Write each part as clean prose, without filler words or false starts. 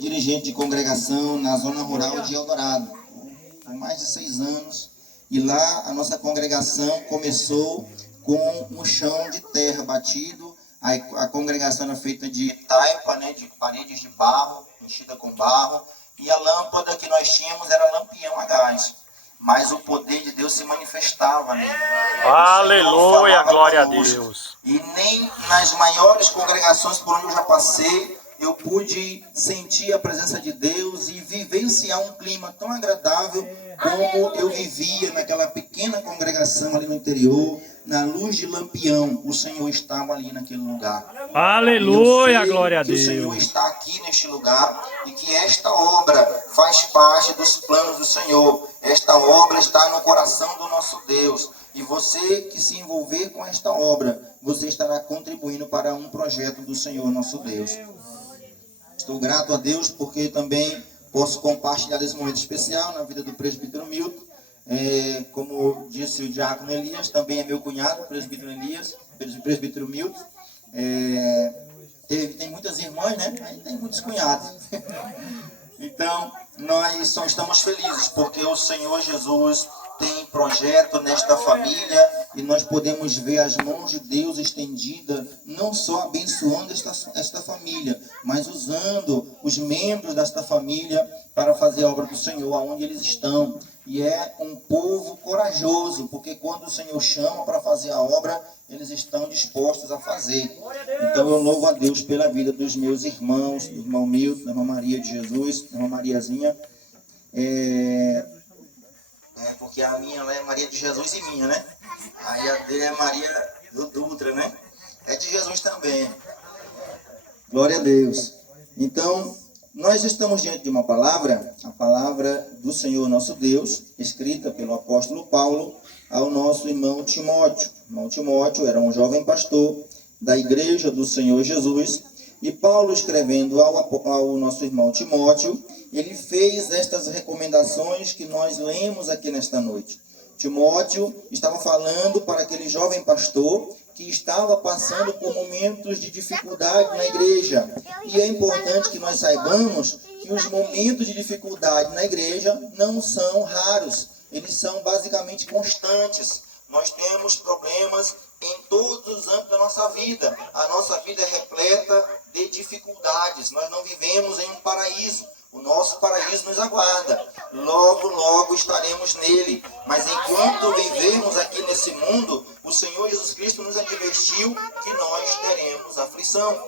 dirigente de congregação na zona rural de Eldorado, por mais de 6 anos, e lá a nossa congregação começou com um chão de terra batido. A congregação era feita de taipa, né, de paredes de barro, enchida com barro, e a lâmpada que nós tínhamos era lampião a gás. Mas o poder de Deus se manifestava nele. Aleluia, glória a Deus. E nem nas maiores congregações por onde eu já passei, eu pude sentir a presença de Deus e vivenciar um clima tão agradável como eu vivia naquela pequena congregação ali no interior, na luz de lampião. O Senhor estava ali naquele lugar. Aleluia, glória a Deus. O Senhor está aqui neste lugar e que esta obra faz parte dos planos do Senhor. Esta obra está no coração do nosso Deus. E você que se envolver com esta obra, você estará contribuindo para um projeto do Senhor, nosso Deus. Estou grato a Deus porque também posso compartilhar desse momento especial na vida do presbítero Milton. Como disse o diácono Elias, também é meu cunhado, o presbítero Elias, presbítero Milton. Tem muitas irmãs, né? Aí tem muitos cunhados. Então, nós só estamos felizes porque o Senhor Jesus tem projeto nesta família e nós podemos ver as mãos de Deus estendidas, não só abençoando esta família, mas usando os membros desta família para fazer a obra do Senhor aonde eles estão. E é um povo corajoso, porque quando o Senhor chama para fazer a obra, eles estão dispostos a fazer. Então eu louvo a Deus pela vida dos meus irmãos, do irmão Milton, da irmã Maria de Jesus, da irmã Mariazinha. Porque a minha ela é Maria de Jesus e minha, né? Aí a dele é Maria do Dutra, né? É de Jesus também. Glória a Deus. Então, nós estamos diante de uma palavra, a palavra do Senhor nosso Deus, escrita pelo apóstolo Paulo ao nosso irmão Timóteo. O irmão Timóteo era um jovem pastor da igreja do Senhor Jesus, e Paulo, escrevendo ao nosso irmão Timóteo, ele fez estas recomendações que nós lemos aqui nesta noite. Timóteo estava falando para aquele jovem pastor que estava passando por momentos de dificuldade na igreja. E é importante que nós saibamos que os momentos de dificuldade na igreja não são raros. Eles são basicamente constantes. Nós temos problemas em todos os âmbitos da nossa vida. A nossa vida é repleta de dificuldades. Nós não vivemos em um paraíso. O nosso paraíso nos aguarda. Logo, logo estaremos nele. Mas enquanto vivermos aqui nesse mundo, o Senhor Jesus Cristo nos advertiu que nós teremos aflição.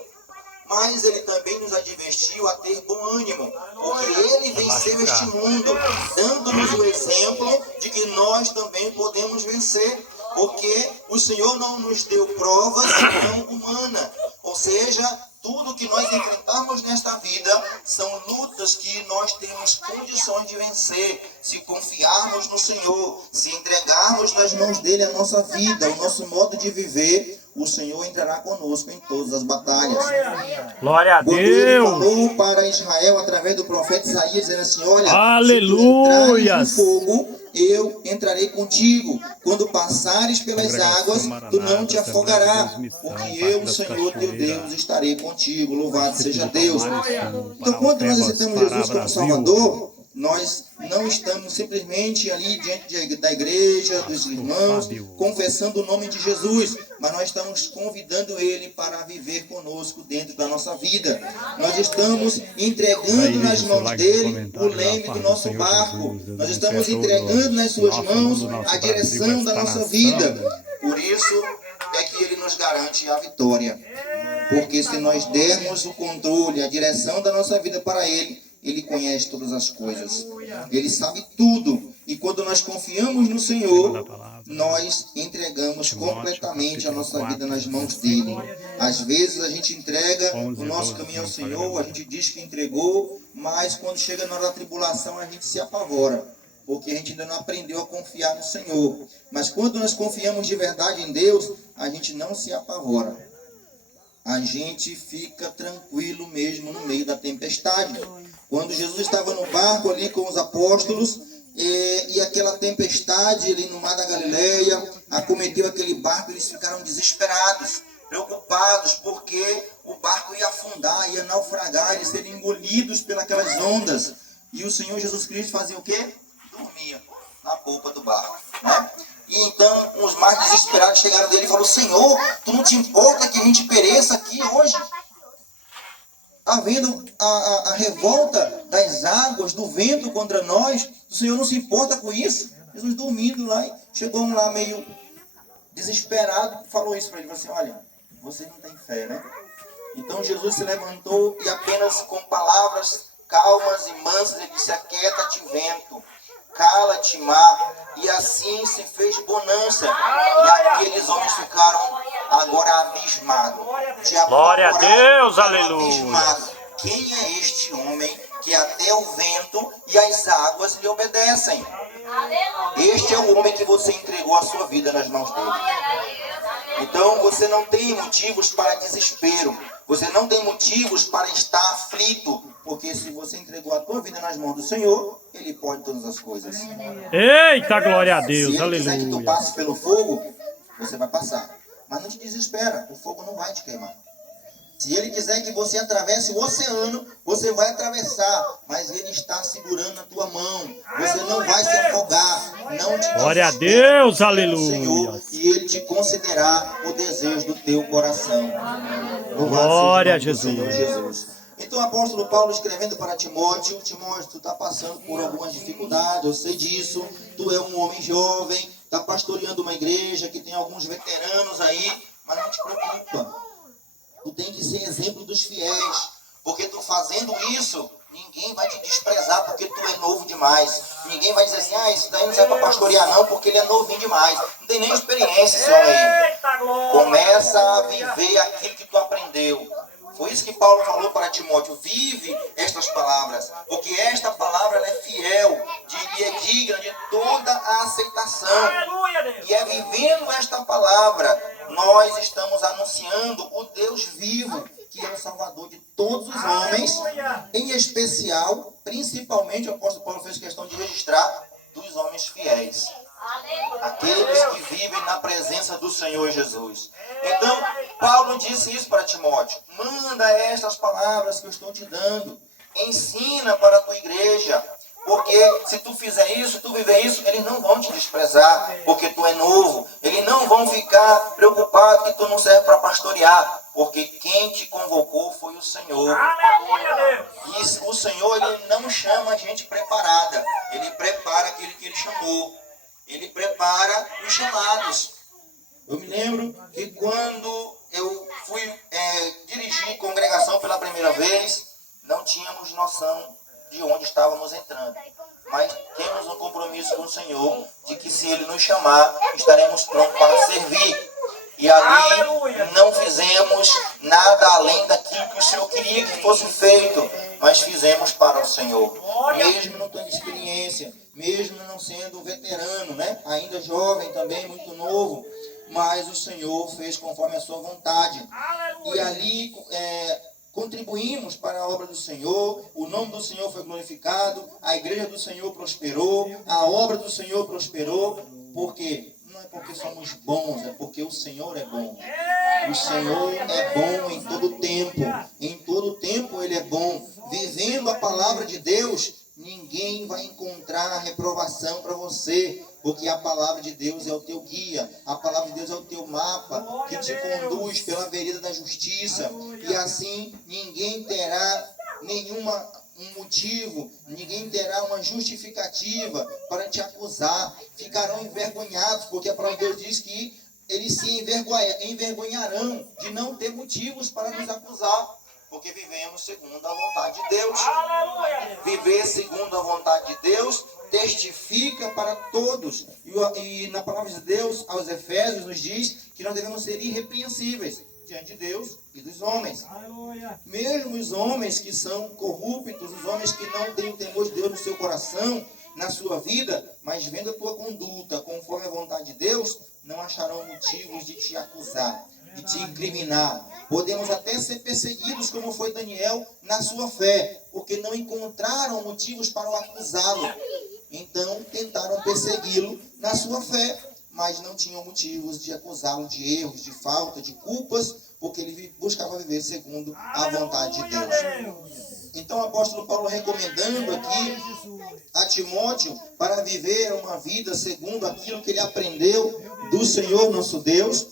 Mas ele também nos advertiu a ter bom ânimo, porque ele venceu este mundo, dando-nos o exemplo de que nós também podemos vencer. Porque o Senhor não nos deu provas não humanas. Ou seja, tudo que nós enfrentamos nesta vida são lutas que nós temos condições de vencer, se confiarmos no Senhor, se entregarmos nas mãos dele a nossa vida, o nosso modo de viver. O Senhor entrará conosco em todas as batalhas. Glória a Deus. Quando ele falou para Israel através do profeta Isaías, dizendo assim: olha, aleluia, se tu entrares no fogo, eu entrarei contigo. Quando passares pelas águas, tu não te afogarás, porque eu, o Senhor teu Deus, estarei contigo. Louvado seja Deus. Então, quando nós aceitamos Jesus como Salvador, nós não estamos simplesmente ali diante da igreja, dos irmãos, confessando o nome de Jesus, mas nós estamos convidando Ele para viver conosco dentro da nossa vida. Nós estamos entregando nas mãos dele o leme do nosso barco. Nós estamos entregando nas suas mãos a direção da nossa vida. Por isso é que Ele nos garante a vitória. Porque se nós dermos o controle, a direção da nossa vida para Ele, Ele conhece todas as coisas. Ele sabe tudo. E quando nós confiamos no Senhor, nós entregamos completamente a nossa vida nas mãos dele. Às vezes a gente entrega o nosso caminho ao Senhor, a gente diz que entregou, mas quando chega na hora da tribulação a gente se apavora, porque a gente ainda não aprendeu a confiar no Senhor. Mas quando nós confiamos de verdade em Deus, a gente não se apavora. A gente fica tranquilo mesmo no meio da tempestade. Quando Jesus estava no barco ali com os apóstolos, e aquela tempestade ali no mar da Galileia acometeu aquele barco, eles ficaram desesperados. preocupados porque o barco ia afundar, ia naufragar, eles seriam engolidos pelas ondas. E o Senhor Jesus Cristo fazia o quê? Dormia na polpa do barco, né? E então os mais desesperados chegaram dele e falaram: Senhor, tu não te importa que a gente pereça aqui hoje? Está vendo a revolta das águas, do vento contra nós? O Senhor não se importa com isso? Jesus dormindo lá, e chegou um lá meio desesperado, falou isso para ele, falou assim: olha, você não tem fé, né? Então Jesus se levantou e apenas com palavras calmas e mansas ele disse: aquieta-te vento, cala-te mar. E assim se fez bonança. E aqueles homens ficaram agora abismados. Glória a Deus, aleluia. Abismados. Quem é este homem que até o vento e as águas lhe obedecem? Este é o homem que você entregou a sua vida nas mãos dele. Então você não tem motivos para desespero. Você não tem motivos para estar aflito. Porque se você entregou a tua vida nas mãos do Senhor, Ele pode todas as coisas. Eita, glória a Deus, se Ele quiser que tu aleluia. passes pelo fogo, você vai passar. Mas não te desespera, o fogo não vai te queimar. Se Ele quiser que você atravesse o oceano, você vai atravessar. Mas Ele está segurando na tua mão. Você não vai se afogar. Não te Glória a desespera. Deus, Senhor, aleluia. e Ele te concederá o desejo do teu coração. Glória a Jesus. Jesus. Senhor Jesus. Então o apóstolo Paulo escrevendo para Timóteo: Timóteo, tu está passando por algumas dificuldades, eu sei disso. Tu é um homem jovem, está pastoreando uma igreja que tem alguns veteranos aí, mas não te preocupa. Tu tem que ser exemplo dos fiéis, porque tu fazendo isso, ninguém vai te desprezar porque tu é novo demais. Ninguém vai dizer assim: ah, esse daí não serve para pastorear não, porque ele é novinho demais. Não tem nem experiência esse homem aí. Começa a viver aquilo que tu aprendeu. Foi isso que Paulo falou para Timóteo: vive estas palavras, porque esta palavra ela é fiel e é digna de toda a aceitação. E é vivendo esta palavra, nós estamos anunciando o Deus vivo, que é o Salvador de todos os homens, em especial, principalmente, o apóstolo Paulo fez questão de registrar, dos homens fiéis. Aqueles que vivem na presença do Senhor Jesus. Então, Paulo disse isso para Timóteo: manda estas palavras que eu estou te dando, ensina para a tua igreja, porque se tu fizer isso, tu viver isso, eles não vão te desprezar, porque tu é novo. Eles não vão ficar preocupados que tu não serve para pastorear, porque quem te convocou foi o Senhor. E o Senhor, Ele não chama a gente preparada, Ele prepara aquele que Ele chamou. Ele prepara os chamados. Eu me lembro que quando eu fui dirigir congregação pela primeira vez, não tínhamos noção de onde estávamos entrando. Mas temos um compromisso com o Senhor de que se Ele nos chamar, estaremos prontos para servir. E ali não fizemos nada além daquilo que o Senhor queria que fosse feito, mas fizemos para o Senhor. Mesmo não tendo experiência, mesmo não sendo veterano, né? Ainda jovem também, muito novo, mas o Senhor fez conforme a sua vontade. E ali contribuímos para a obra do Senhor, o nome do Senhor foi glorificado, a igreja do Senhor prosperou, a obra do Senhor prosperou. Por quê? Não é porque somos bons, é porque o Senhor é bom. O Senhor é bom em todo tempo. Em todo tempo Ele é bom. Vivendo a palavra de Deus, ninguém vai encontrar reprovação para você, porque a palavra de Deus é o teu guia, a palavra de Deus é o teu mapa, que te conduz pela vereda da justiça, e assim ninguém terá um motivo, ninguém terá uma justificativa para te acusar. Ficarão envergonhados, porque a palavra de Deus diz que eles se envergonharão de não ter motivos para nos acusar, porque vivemos segundo a vontade de Deus. Viver segundo a vontade de Deus testifica para todos. E na palavra de Deus, aos Efésios, nos diz que nós devemos ser irrepreensíveis diante de Deus e dos homens. Mesmo os homens que são corruptos, os homens que não têm o temor de Deus no seu coração, na sua vida, mas vendo a tua conduta conforme a vontade de Deus, não acharão motivos de te acusar, de te incriminar. Podemos até ser perseguidos, como foi Daniel, na sua fé, porque não encontraram motivos para o acusá-lo. Então tentaram persegui-lo na sua fé, mas não tinham motivos de acusá-lo de erros, de falta, de culpas, porque ele buscava viver segundo a vontade de Deus. Então o apóstolo Paulo recomendando aqui a Timóteo para viver uma vida segundo aquilo que ele aprendeu do Senhor nosso Deus,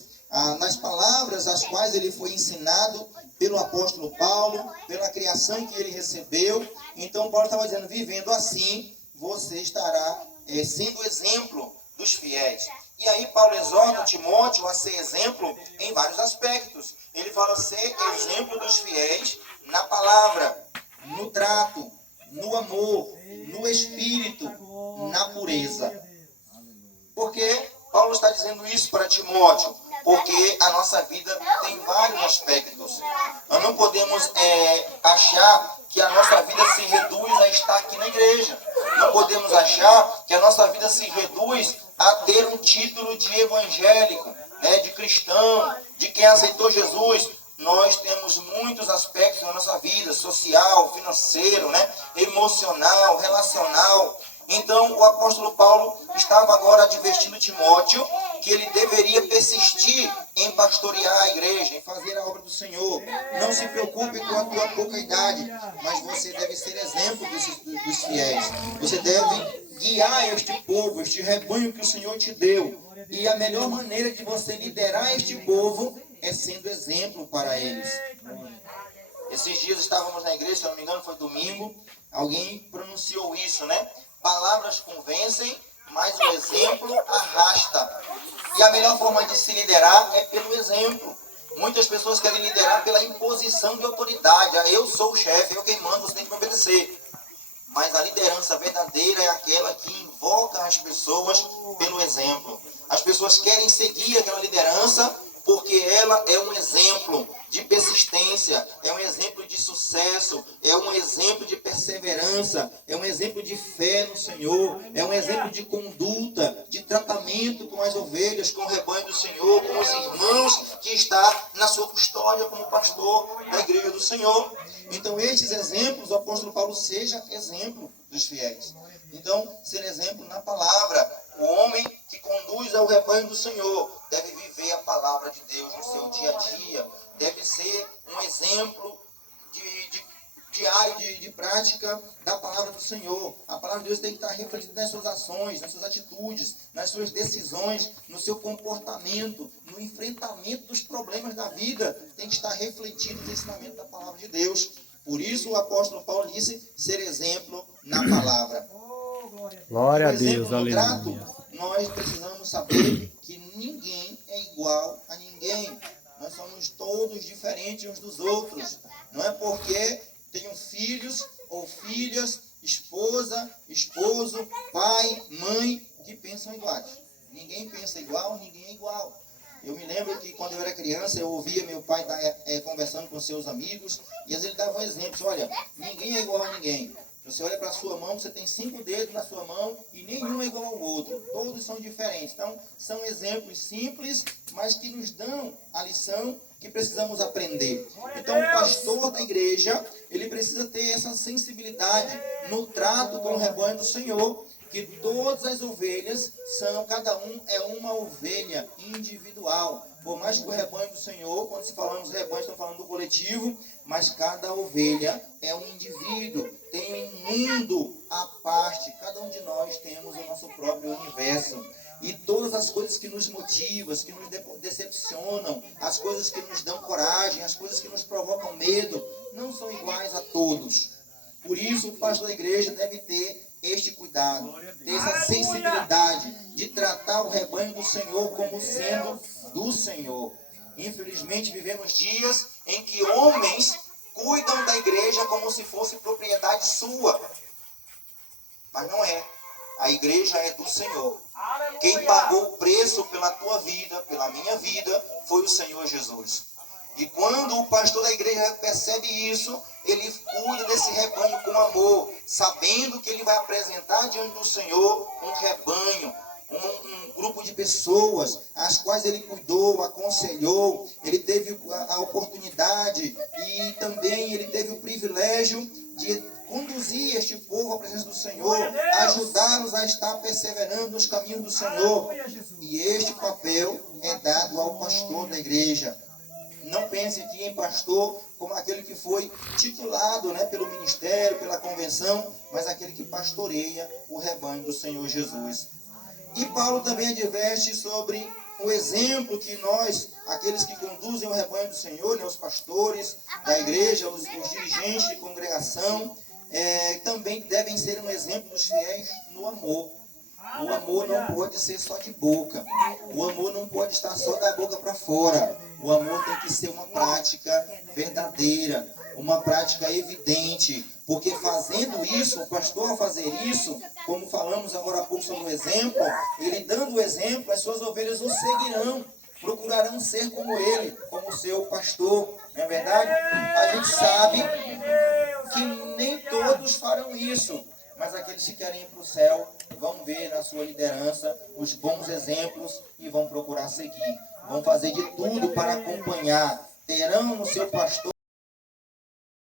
nas palavras as quais ele foi ensinado pelo apóstolo Paulo, pela criação que ele recebeu. Então Paulo estava dizendo, vivendo assim, você estará sendo exemplo dos fiéis. E aí Paulo exorta Timóteo a ser exemplo em vários aspectos. Ele fala ser exemplo dos fiéis na palavra, no trato, no amor, no espírito, na pureza. Por que Paulo está dizendo isso para Timóteo? Porque a nossa vida tem vários aspectos. Nós não podemos achar que a nossa vida se reduz a estar aqui na igreja. Não podemos achar que a nossa vida se reduz a ter um título de evangélico, né, de cristão, de quem aceitou Jesus. Nós temos muitos aspectos na nossa vida, social, financeiro, né, emocional, relacional. Então o apóstolo Paulo estava agora advertindo Timóteo que ele deveria persistir em pastorear a igreja, em fazer a obra do Senhor. Não se preocupe com a tua pouca idade, mas você deve ser exemplo dos fiéis. Você deve guiar este povo, este rebanho que o Senhor te deu. E a melhor maneira de você liderar este povo é sendo exemplo para eles. Esses dias estávamos na igreja, se eu não me engano foi domingo, alguém pronunciou isso, né? Palavras convencem, mas o exemplo arrasta. E a melhor forma de se liderar é pelo exemplo. Muitas pessoas querem liderar pela imposição de autoridade. Eu sou o chefe, eu quem mando, você tem que me obedecer. Mas a liderança verdadeira é aquela que invoca as pessoas pelo exemplo. As pessoas querem seguir aquela liderança porque ela é um exemplo de persistência, é um exemplo de sucesso, é um exemplo de perseverança, é um exemplo de fé no Senhor, é um exemplo de conduta, de tratamento com as ovelhas, com o rebanho do Senhor, com os irmãos que está na sua custódia como pastor da igreja do Senhor. Então estes exemplos, o apóstolo Paulo seja exemplo dos fiéis. Então, ser exemplo na palavra. O homem que conduz ao rebanho do Senhor deve viver a palavra de Deus no seu dia a dia. Deve ser um exemplo diário de prática da palavra do Senhor. A palavra de Deus tem que estar refletida nas suas ações, nas suas atitudes, nas suas decisões, no seu comportamento, no enfrentamento dos problemas da vida. Tem que estar refletido no ensinamento da palavra de Deus. Por isso o apóstolo Paulo disse ser exemplo na palavra. Glória a Deus, aleluia. Nós precisamos saber que ninguém é igual a ninguém. Nós somos todos diferentes uns dos outros. Não é porque tenho filhos ou filhas, esposa, esposo, pai, mãe, que pensam iguais. Ninguém pensa igual, ninguém é igual. Eu me lembro que quando eu era criança, eu ouvia meu pai conversando com seus amigos, e às vezes ele dava um exemplo, olha, ninguém é igual a ninguém. Você olha para a sua mão, você tem 5 dedos na sua mão e nenhum é igual ao outro. Todos são diferentes. Então, são exemplos simples, mas que nos dão a lição que precisamos aprender. Então, o pastor da igreja, ele precisa ter essa sensibilidade no trato com o rebanho do Senhor, que todas as ovelhas cada um é uma ovelha individual. Por mais que o rebanho do Senhor, quando se falamos rebanho, estamos falando do coletivo, mas cada ovelha é um indivíduo, tem um mundo à parte. Cada um de nós temos o nosso próprio universo. E todas as coisas que nos motivam, que nos decepcionam, as coisas que nos dão coragem, as coisas que nos provocam medo, não são iguais a todos. Por isso, o pastor da igreja deve ter este cuidado, ter essa sensibilidade de tratar o rebanho do Senhor como sendo do Senhor. Infelizmente, vivemos dias em que homens cuidam da igreja como se fosse propriedade sua. Mas não é. A igreja é do Senhor. Quem pagou o preço pela tua vida, pela minha vida, foi o Senhor Jesus. E quando o pastor da igreja percebe isso, ele cuida desse rebanho com amor, sabendo que ele vai apresentar diante do Senhor um rebanho, um grupo de pessoas, as quais ele cuidou, aconselhou, ele teve a oportunidade e também ele teve o privilégio de conduzir este povo à presença do Senhor, ajudá-los a estar perseverando nos caminhos do Senhor. E este papel é dado ao pastor da igreja. Não pense aqui em pastor como aquele que foi titulado, né, pelo ministério, pela convenção, mas aquele que pastoreia o rebanho do Senhor Jesus. E Paulo também adverte sobre o exemplo que nós, aqueles que conduzem o rebanho do Senhor, né, os pastores da igreja, os dirigentes de congregação, também devem ser um exemplo dos fiéis no amor. O amor não pode ser só de boca. O amor não pode estar só da boca para fora. O amor tem que ser uma prática verdadeira, uma prática evidente. Porque fazendo isso, o pastor ao fazer isso, como falamos agora há pouco sobre o exemplo, ele dando o exemplo, as suas ovelhas o seguirão, procurarão ser como ele, como seu pastor. Não é verdade? A gente sabe que nem todos farão isso, mas aqueles que querem ir para o céu vão ver na sua liderança os bons exemplos e vão procurar seguir. Vão fazer de tudo para acompanhar. Terão no seu pastor